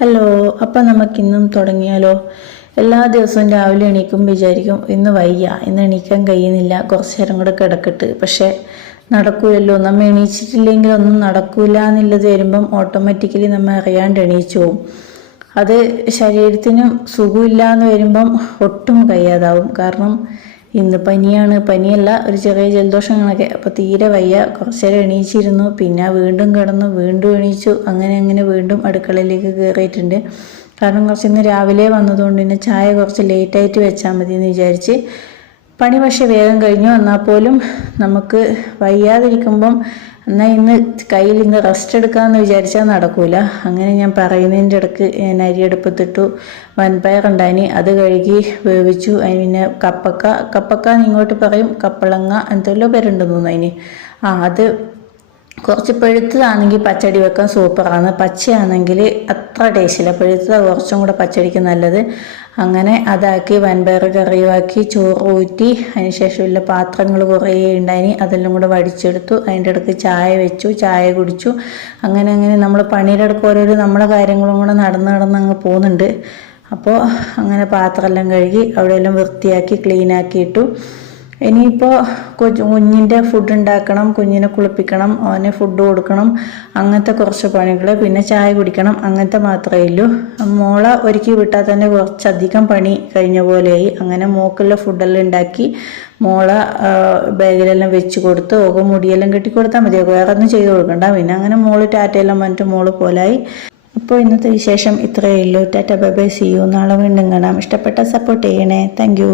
Hello, അപ്പം നമുക്കിന്നും തുടങ്ങിയാലോ? എല്ലാ ദിവസവും രാവിലെ എണീക്കും വിചാരിക്കും ഇന്ന് വയ്യ, ഇന്ന് എണീക്കാൻ കഴിയുന്നില്ല, കുറച്ച് നേരം കൂടെ കിടക്കട്ട്. പക്ഷെ നടക്കൂലല്ലോ. നമ്മൾ എണീച്ചിട്ടില്ലെങ്കിൽ ഒന്നും നടക്കൂല എന്നുള്ളത് വരുമ്പം ഓട്ടോമാറ്റിക്കലി നമ്മൾ അറിയാണ്ട് എണീച്ചു പോവും. അത് ശരീരത്തിനും സുഖമില്ല എന്ന് വരുമ്പം ഒട്ടും കഴിയാതാവും. കാരണം ഇന്ന് പനിയാണ്, പനിയല്ല, ഒരു ചെറിയ ജലദോഷം കണക്കെ. അപ്പോൾ തീരെ വയ്യ. കുറച്ച് നേരം എണീച്ചിരുന്നു, പിന്നെ വീണ്ടും കിടന്നു, വീണ്ടും എണീച്ചു, അങ്ങനെ വീണ്ടും അടുക്കളയിലേക്ക് കയറിയിട്ടുണ്ട്. കാരണം ഇന്ന് രാവിലെ വന്നതുകൊണ്ട് തന്നെ ചായ കുറച്ച് ലേറ്റായിട്ട് വെച്ചാൽ മതി എന്ന് വിചാരിച്ച്. പണി പക്ഷെ വേഗം കഴിഞ്ഞു. എന്നാൽ പോലും നമുക്ക് വയ്യാതിരിക്കുമ്പം എന്നാൽ ഇന്ന് റെസ്റ്റ് എടുക്കാമെന്ന് വിചാരിച്ചാൽ നടക്കൂല. അങ്ങനെ ഞാൻ പറയുന്നതിൻ്റെ ഇടയ്ക്ക് ഞാൻ അരിയെടുപ്പത്തിട്ടു. വൻപയർ ഉണ്ടായിനി, അത് കഴുകി വേവിച്ചു. അതിന് പിന്നെ കപ്പക്ക ഇങ്ങോട്ട് പറയും, കപ്പളങ്ങ എന്തെല്ലോ പേരുണ്ടെന്ന് തോന്നുന്നു അതിന്. അത് കുറച്ച് പഴുത്തതാണെങ്കിൽ പച്ചടി വെക്കാൻ സൂപ്പറാണ്. പച്ചയാണെങ്കിൽ അത്ര ടേസ്റ്റില്ല. പഴുത്തതാണ് കുറച്ചും കൂടെ പച്ചടിക്ക് നല്ലത്. അങ്ങനെ അതാക്കി വൻപയർ കറിയുമാക്കി, ചോറ് ഊറ്റി, അതിനുശേഷം ഉള്ള പാത്രങ്ങൾ കുറേ ഉണ്ടായിനി, അതെല്ലാം കൂടെ വടിച്ചെടുത്തു. അതിൻ്റെ ഇടയ്ക്ക് ചായ വെച്ചു, ചായ കുടിച്ചു. അങ്ങനെ നമ്മൾ പണിയുടെ ഇടയ്ക്ക് ഓരോരോ നമ്മളെ കാര്യങ്ങളും കൂടെ നടന്ന് അങ്ങ് പോകുന്നുണ്ട്. അപ്പോൾ അങ്ങനെ പാത്രമെല്ലാം കഴുകി അവിടെയെല്ലാം വൃത്തിയാക്കി ക്ലീനാക്കിയിട്ടു. ഇനിയിപ്പോൾ കുഞ്ഞിൻ്റെ ഫുഡ് ഉണ്ടാക്കണം, കുഞ്ഞിനെ കുളിപ്പിക്കണം, അവന് ഫുഡ് കൊടുക്കണം, അങ്ങനത്തെ കുറച്ച് പണികൾ, പിന്നെ ചായ കുടിക്കണം, അങ്ങനത്തെ മാത്രമേ ഉള്ളൂ. മോളെ ഒരുക്കി വിട്ടാൽ തന്നെ കുറച്ചധികം പണി കഴിഞ്ഞ പോലെയായി. അങ്ങനെ മോക്കുള്ള ഫുഡെല്ലാം ഉണ്ടാക്കി മോളെ ബാഗിലെല്ലാം വെച്ച് കൊടുത്ത് ഓക മുടിയെല്ലാം കെട്ടി കൊടുത്താൽ മതിയാകും, വേറെ ഒന്നും ചെയ്ത് കൊടുക്കണ്ട. പിന്നെ അങ്ങനെ മോള് ടാറ്റയെല്ലാം വന്നിട്ട് മോള് പോലായി. അപ്പോൾ ഇന്നത്തെ വിശേഷം ഇത്രയേ ഉള്ളൂ. Tata, bye bye, see you. നാളെ വീണ്ടും കാണാം. ഇഷ്ടപ്പെട്ട സപ്പോർട്ട് ചെയ്യണേ. Thank U.